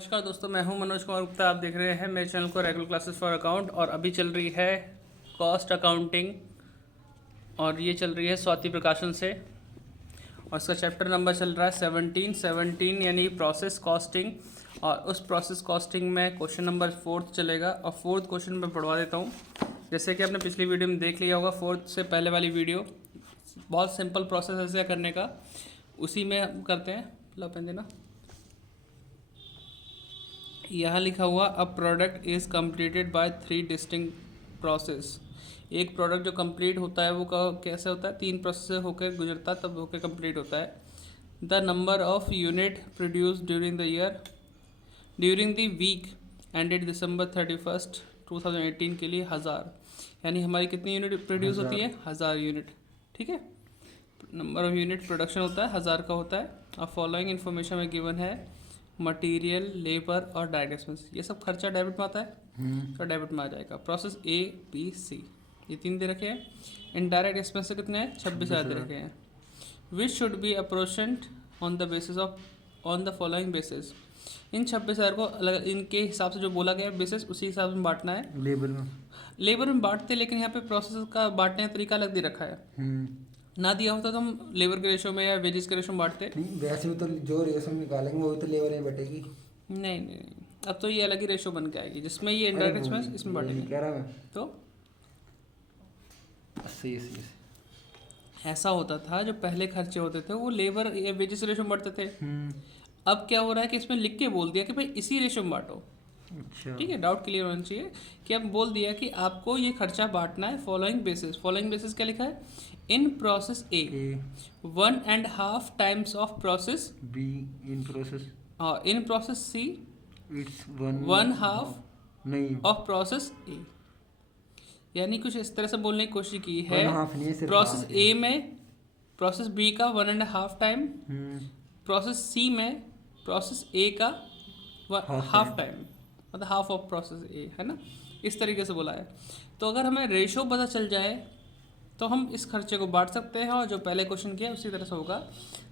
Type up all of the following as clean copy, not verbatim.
नमस्कार दोस्तों, मैं हूं मनोज कुमार गुप्ता। आप देख रहे हैं मेरे चैनल को रेगुलर क्लासेस फॉर अकाउंट। और अभी चल रही है कॉस्ट अकाउंटिंग और ये चल रही है स्वाति प्रकाशन से। और इसका चैप्टर नंबर चल रहा है 17 यानी प्रोसेस कॉस्टिंग। और उस प्रोसेस कॉस्टिंग में क्वेश्चन नंबर 4 चलेगा। और 4th क्वेश्चन मैं पढ़वा देता हूँ। जैसे कि आपने पिछली वीडियो में देख लिया होगा, 4th से पहले वाली वीडियो, बहुत सिंपल प्रोसेस ऐसे करने का, उसी में हम करते हैं। ला पेन देना। यहाँ लिखा हुआ a product is completed by 3 distinct process. एक प्रोडक्ट जो कंप्लीट होता है वो कैसे होता है, 3 प्रोसेस से होकर गुजरता तब होकर कंप्लीट होता है। The number of unit produce during the year during the week ended December 31st 2018 के लिए 1000, यानी हमारी कितनी यूनिट प्रोड्यूस होती है, 1000 यूनिट। ठीक है, नंबर ऑफ यूनिट प्रोडक्शन होता है 1000 का होता है। और फॉलोइंग इन्फॉर्मेशन में गिवन है मटेरियल, लेबर और डायरेक्ट एक्सपेंस। ये सब खर्चा डेबिट में आता है तो डेबिट में आ जाएगा। प्रोसेस A, B, C ये 3 दे रखे हैं। इनडायरेक्ट एक्सपेंस से कितने हैं, 26,000 दे रखे हैं। Which should be approached on the basis on the following basis. इन 26,000 को अलग इनके हिसाब से जो बोला गया है बेसिस, उसी हिसाब से बांटना है। लेबर में बांटते, लेकिन यहाँ पे प्रोसेस का बांटने का तरीका अलग दे रखा है। ना दिया होता तो हम लेबर के रेशो में या वेजेस के रेशो में बांटते। वैसे भी तो जो रेशो निकालेंगे वो तो लेबर में बैठेगी। नहीं, अब तो ये अलग ही रेशो बन के आएगी, जिसमें ये इनडायरेक्ट एक्सपेंस इसमें बांटेंगे। कह रहा मैं तो सही ऐसा होता था, जो पहले खर्चे होते थे वो लेबर या वेजेस रेशो में बांटते थे। अब क्या हो रहा है कि इसमें लिख के बोल दिया कि भाई इसी रेशो में बांटो। अच्छा, ठीक है, डाउट क्लियर होना चाहिए कि अब बोल दिया कि आपको ये खर्चा बांटना है फॉलोइंग बेसिस। फॉलोइंग बेसिस क्या लिखा है, in process A 1.5 times of process be in process, और इन प्रोसेस सी इट्स 1/2 नहीं ऑफ प्रोसेस ए। यानी कुछ इस तरह से बोलने की कोशिश की है। 1/2 नहीं है, सिर्फ प्रोसेस half ए में प्रोसेस बी का 1.5 टाइम, प्रोसेस सी में प्रोसेस ए का हाफ टाइम, मतलब हाफ ऑफ प्रोसेस ए, है ना। इस तरीके से बोला है। तो अगर हमें रेशो पता चल जाए तो हम इस खर्चे को बांट सकते हैं, और जो पहले क्वेश्चन किया उसी तरह से होगा।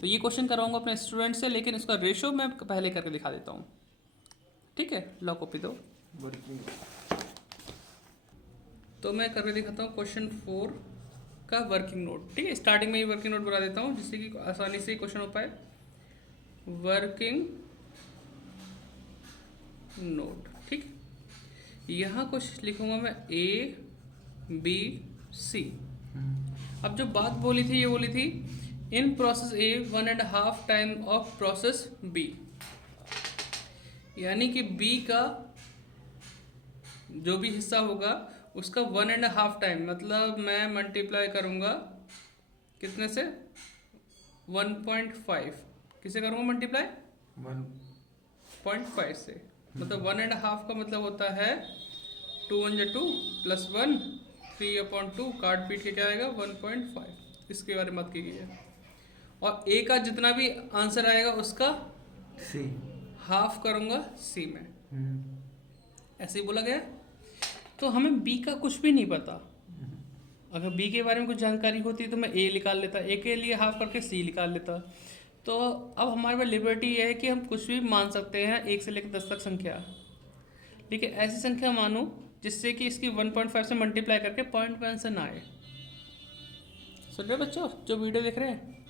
तो ये क्वेश्चन करवाऊंगा अपने स्टूडेंट से, लेकिन इसका रेशो मैं पहले करके दिखा देता हूँ। ठीक है, लो कॉपी दो। तो मैं करके दिखाता हूँ क्वेश्चन 4 का वर्किंग नोट। ठीक है, स्टार्टिंग में ही वर्किंग नोट बना देता हूँ जिससे कि आसानी से क्वेश्चन हो पाए। वर्किंग नोट, ठीक। यहाँ कुछ लिखूंगा मैं A, B, C। अब जो बात बोली थी ये बोली थी in process A 1.5 time of process B, यानी कि B का जो भी हिस्सा होगा उसका 1.5 टाइम, मतलब मैं मल्टीप्लाई करूँगा कितने से, 1.5। किसे करूँगा मल्टीप्लाई, 1.5 से। मतलब 1.5 का मतलब होता है 2 × 2 + 1 3/2, काट पीट के क्या आएगा 1.5। इसके बारे में बात की गई है। और ए का जितना भी आंसर आएगा उसका सी हाफ करूँगा सी में, ऐसे ही बोला गया। तो हमें बी का कुछ भी नहीं पता। अगर बी के बारे में कुछ जानकारी होती तो मैं ए निकाल लेता, ए के लिए हाफ करके सी निकाल लेता। तो अब हमारे पास लिबर्टी ये है कि हम कुछ भी मान सकते हैं 1 से लेकर 10 तक संख्या। लेकिन ऐसी संख्या मानो जिससे कि इसकी 1.5 से मल्टीप्लाई करके 0.1 से ना आए। सुन रहे बच्चों जो वीडियो देख रहे हैं,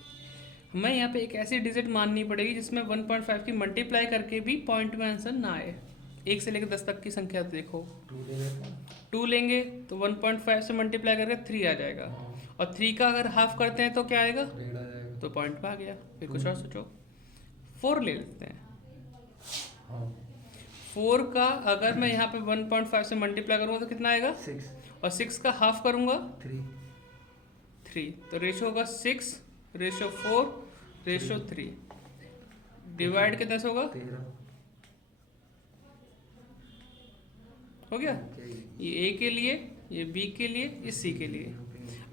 हमें यहाँ पे एक ऐसी डिजिट माननी पड़ेगी जिसमें 1.5 की मल्टीप्लाई करके भी 0.1 से ना आए। 1 से लेकर 10 तक की संख्या देखो, 2 लेंगे तो 1.5 से मल्टीप्लाई करके 3 आ जाएगा। और 3 का अगर हाफ करते हैं तो क्या आएगा, तो पॉइंट पे आ गया। फिर कुछ और सोचो। 4 ले लेते हैं। 4 का अगर मैं यहाँ पे 1.5 से मल्टीप्लाई करूँगा तो कितना आएगा, 6, और 6 का हाफ करूँगा 3, तो रेशो होगा 6:4:3। डिवाइड कितने से होगा, 13 हो गया। ये ए के लिए, ये बी के लिए, ये सी के लिए।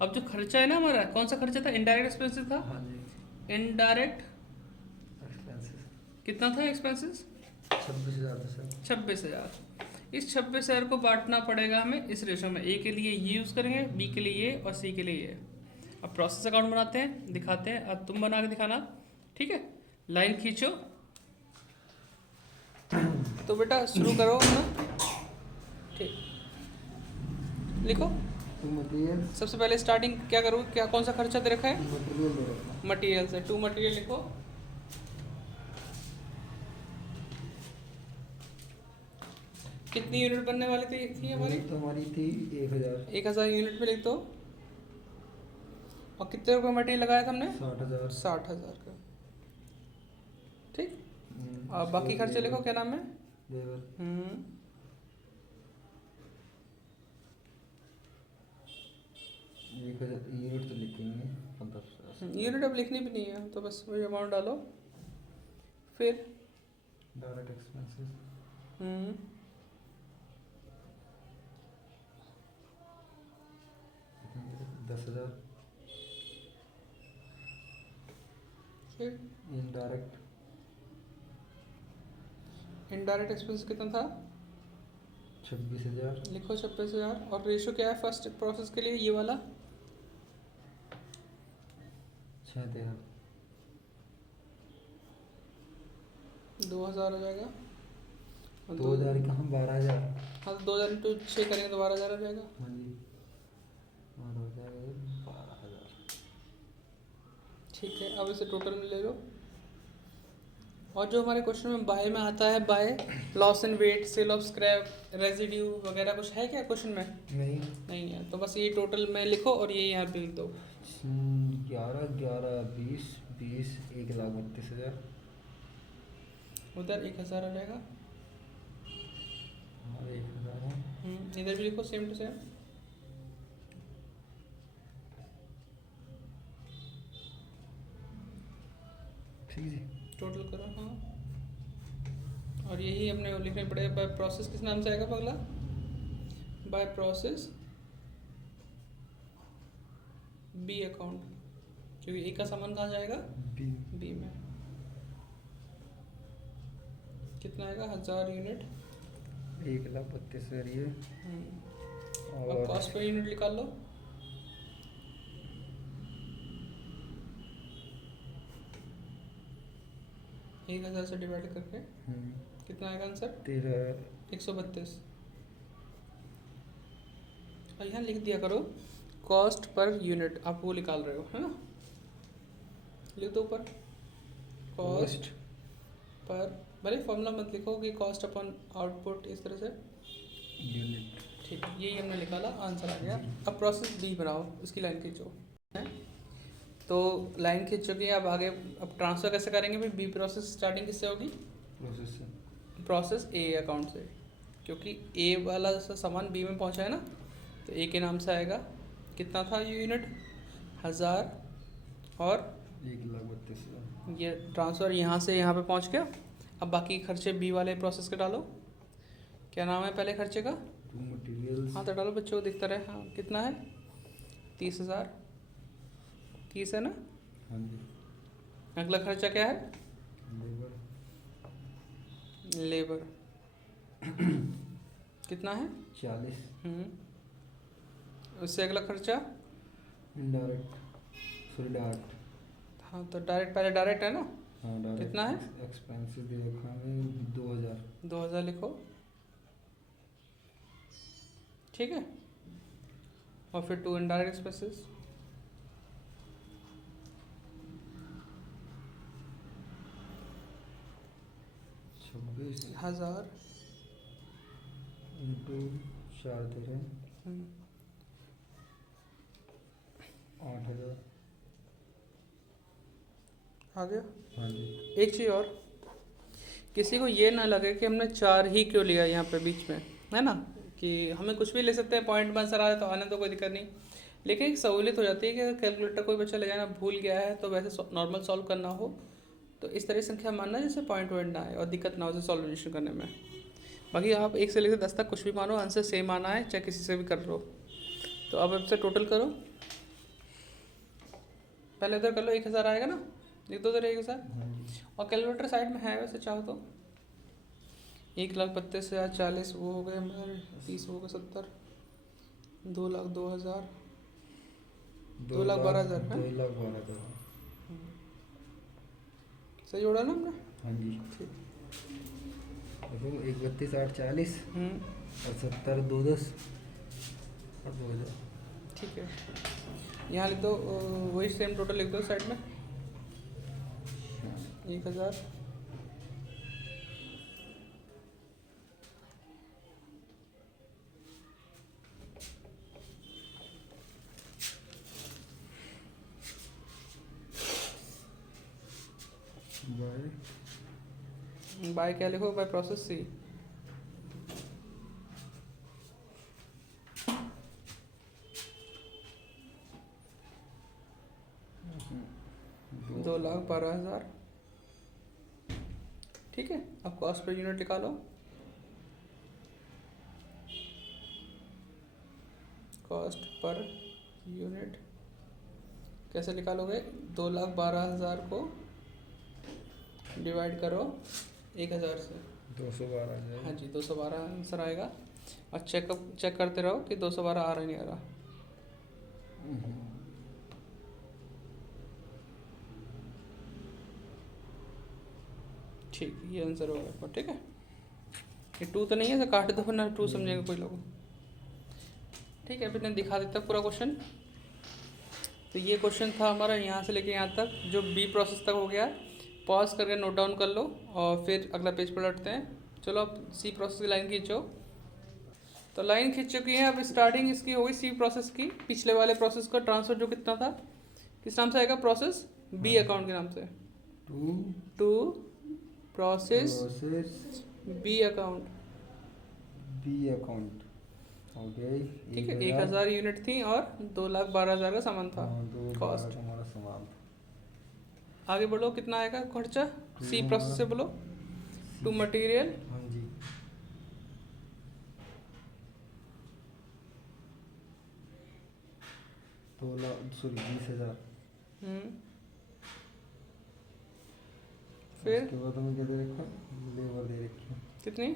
अब जो खर्चा है ना हमारा, कौन सा खर्चा था, इनडायरेक्ट एक्सपेंसेस था। इनडायरेक्ट कितना था एक्सपेंसेस, 26,000। इस 26,000 को बांटना पड़ेगा हमें इस रेशो में। ए के लिए ये यूज़ करेंगे, बी के लिए ये, और सी के लिए ये। अब प्रोसेस अकाउंट बनाते हैं, दिखाते हैं। अब तुम बना के दिखाना, ठीक है। लाइन खींचो, तो बेटा शुरू करो अपना। ठीक, लिखो। To material. सबसे पहले स्टार्टिंग क्या करोगे, क्या कौन सा खर्चा दे रखा है? मटेरियल दे रखा है। मटेरियल से। टू मटेरियल लिखो। कितनी यूनिट बनने वाली थी हमारी? यूनिट तो हमारी थी 1000। 1000 यूनिट में लिख दो। और कितने रुपए मटेरियल लगाया था हमने? 60,000। 60,000 का। ठीक। और उसके बाकी बाद खर्चे लिखो, क्या नाम है? लेबर। 1000 यूनिट तो लिखेंगे 15,000। यूनिट अब लिखनी भी नहीं है, तो बस वही अमाउंट डालो। फिर डायरेक्ट एक्सपेंसेस। 10,000। फिर इनडायरेक्ट। इनडायरेक्ट एक्सपेंस कितना था? 26,000। लिखो 26,000। और रेशो क्या है फर्स्ट प्रोसेस के लिए, ये वाला? 6,13। 2000 हो जाएगा। 2000 कहाँ 12,000। हाँ, तो 2000 इंटू 6 करेंगे तो 12,000 हो जाएगा। हाँ जी, और हो जाएगा 12,000। ठीक है, अब इसे टोटल में ले लो। और जो हमारे क्वेश्चन में बाय में आता है, by loss in weight, sale of scrap, residue वगैरह कुछ है क्या क्वेश्चन में? नहीं। नहीं है, तो बस ये टोटल में लिखो और ये यहाँ पे लिख दो। 11, 11, 20, 20, 1,32,000। उधर 1000 आ जाएगा। और 1,000 है। इधर भी लिखो सेम टू सेम। ठीक जी। टोटल करो। हाँ, और यही अपने लिखने पड़ेगा। बाय प्रोसेस किस नाम से आएगा पगला? बाय प्रोसेस बी अकाउंट, क्योंकि ए का सामान कहाँ जाएगा? बी में। कितना आएगा? 1000 यूनिट। 1,32,000 ये। और कॉस्ट पर यूनिट निकाल लो। एक 1000 से डिवाइड करके कितना आएगा आंसर? 132। और यहाँ लिख दिया करो कॉस्ट पर यूनिट, आप वो निकाल रहे हो, है ना? लिख दो ऊपर कॉस्ट पर, भले फॉर्मूला मत लिखो कि कॉस्ट अपॉन आउटपुट इस तरह से यूनिट। ठीक है, यही हमने निकाला, आंसर आ गया। अब प्रोसेस बी बनाओ, उसकी लाइन खींचो। है तो लाइन खींच चुकी है, अब आगे अब ट्रांसफ़र कैसे करेंगे? फिर बी प्रोसेस स्टार्टिंग किससे होगी? प्रोसेस से। प्रोसेस ए अकाउंट से, क्योंकि ए वाला सामान बी में पहुंचा है ना, तो ए के नाम से आएगा। कितना था ये यूनिट? 1000। और 1,32,000। ये ट्रांसफ़र यहाँ से यहाँ पे पहुंच गया। अब बाकी खर्चे बी वाले प्रोसेस के डालो। क्या नाम है पहले खर्चे का? To materials. हाँ तो डालो, बच्चों को दिखता रहे। हाँ, कितना है? 30,000। 30 है ना? हाँ जी। अगला खर्चा क्या है? लेबर। लेबर। कितना है? 40। उससे अगला खर्चा? इनडायरेक्ट। Sorry direct. हाँ, तो डायरेक्ट, पहले डायरेक्ट है ना? हाँ डायरेक्ट। कितना है? एक्सपेंसेस दे रखा है 2,000। 2000 लिखो। ठीक है, और फिर 2 इनडायरेक्ट एक्सपेंसेस। 1000 इंटू 4,13। 8,000। आ गया। हाँ जी। एक चीज़ और, किसी को ये ना लगे कि हमने 4 ही क्यों लिया यहाँ पे बीच में, है ना? कि हमें कुछ भी ले सकते हैं, पॉइंट में आंसर आ रहा है तो आने तो कोई दिक्कत नहीं। लेकिन एक सहूलियत हो जाती है कि अगर कैलकुलेटर कोई बच्चा ले जाना भूल गया है तो वैसे नॉर्मल सॉल्व करना हो तो इस तरह संख्या मानना जैसे पॉइंट ना आए और दिक्कत ना हो उसे सॉल्यूशन करने में। बाकी आप 1 से लेकर 10 तक कुछ भी मानो, आंसर सेम आना है, चाहे किसी से भी कर लो। तो अब इससे टोटल करो। पहले उधर कर लो, 1000 आएगा ना? लिख दो उधर 1000। और कैलकुलेटर साइड में है वैसे चाहो तो। 1,32,000 40 वो हो गए हमारे, 30 हो गए 70, 2,02,000, 2,12,000 है। 2,12,000। सही जोड़ा ना हमने? हाँ जी। ठीक। देखो 132,840 और 70,210 और 2,000। ठीक है, यहाँ लिख दो वही सेम टोटल लिख दो साइड में 1,000। बाय क्या लिखो, बाय प्रोसेस सी। दो 2,12,000। ठीक है, अब कॉस्ट पर यूनिट निकालो। कॉस्ट पर यूनिट कैसे निकालोगे? 2,12,000 को डिवाइड करो 1,000 से, 212। हाँ जी 212 आंसर आएगा। और चेक करते रहो कि 212 आ रहा नहीं आ रहा। ठीक, ये आंसर होगा आपका। ठीक है, ये 2 तो नहीं है, काट दो वरना 2 समझेगा कोई लोग। ठीक है, फिर मैं दिखा देता पूरा क्वेश्चन। तो ये क्वेश्चन था हमारा यहाँ से लेके यहाँ तक, जो बी प्रोसेस तक हो गया। पॉज करके नोट डाउन कर लो और फिर अगला पेज पर लौटते हैं। चलो अब सी प्रोसेस की लाइन खींचो। तो लाइन खींच चुकी है। अब स्टार्टिंग इसकी होगी सी प्रोसेस की। पिछले वाले प्रोसेस का ट्रांसफर जो कितना था, किस नाम से आएगा? प्रोसेस बी अकाउंट के नाम से। To process B account. Okay, ठीक है, 1,000 यूनिट थी और 2,12,000 का सामान था कॉस्ट। हमारा सामान। आगे बढ़ो, कितना आएगा खर्चा सी प्रोसेस से? बोलो। To material. हाँ जी, 20,000। फिर उसके बाद हमें क्या दे रखा? लेबर दे रखी कितनी?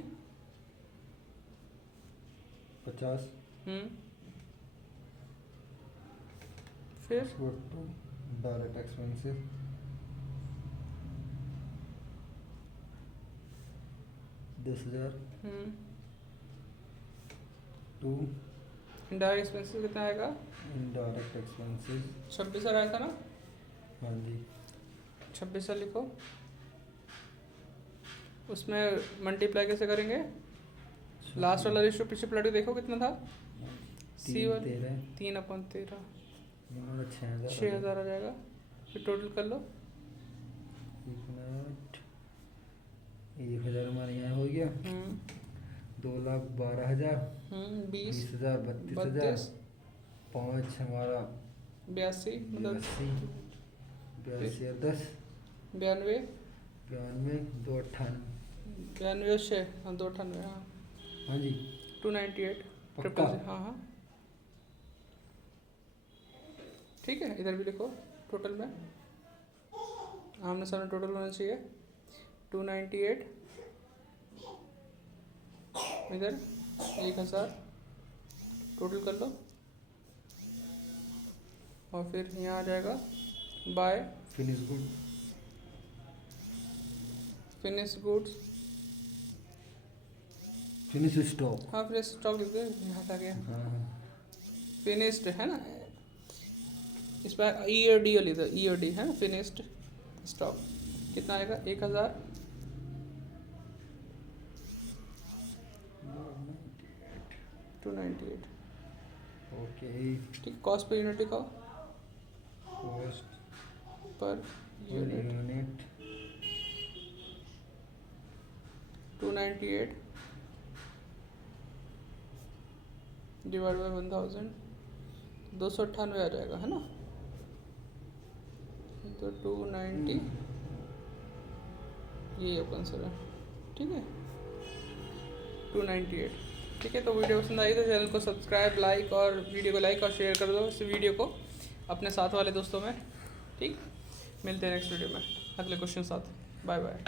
50। फिर direct expenses 10,000। To indirect expenses कितना आएगा? इनडायरेक्ट एक्सपेंसेस 26,000 आया था ना? हाँ जी, 26,000 लिखो। उसमें मल्टीप्लाई कैसे करेंगे? लास्ट वाला रेशियो पीछे पलट के देखो कितना था। सी वाला 3/13 6,000 आ जाएगा। फिर टोटल कर लो। 1,000 हमारे यहाँ हो गया। 2,12,000 20,000 32,000 5 हमारा 82 मतलब 82 और 10 92 298 और 6 हाँ 298 हाँ हाँ जी 298 पक्का? हाँ हाँ ठीक है। इधर भी लिखो टोटल में, आमने सामने टोटल होना चाहिए। 298 इधर 1,000 टोटल कर लो और फिर यहाँ आ जाएगा by finish goods finish stock. हाँ फिर स्टॉक लिख दो, यहाँ आ गया फिनिश्ड है ना। इस पर ईओडी लिख दो, ईओडी है ना फिनिश्ड स्टॉक। कितना आएगा? 1,000 298 ओके। ठीक। कॉस्ट पर यूनिट लिखाओ, cost per unit 298 divide by 1,000 298 आ जाएगा है ना। तो 290 ये आंसर है। ठीक है 298। ठीक है, तो वीडियो पसंद आई तो चैनल को सब्सक्राइब लाइक और वीडियो को लाइक और शेयर कर दो इस वीडियो को अपने साथ वाले दोस्तों में। ठीक, मिलते हैं नेक्स्ट वीडियो में अगले क्वेश्चन साथ। Bye bye.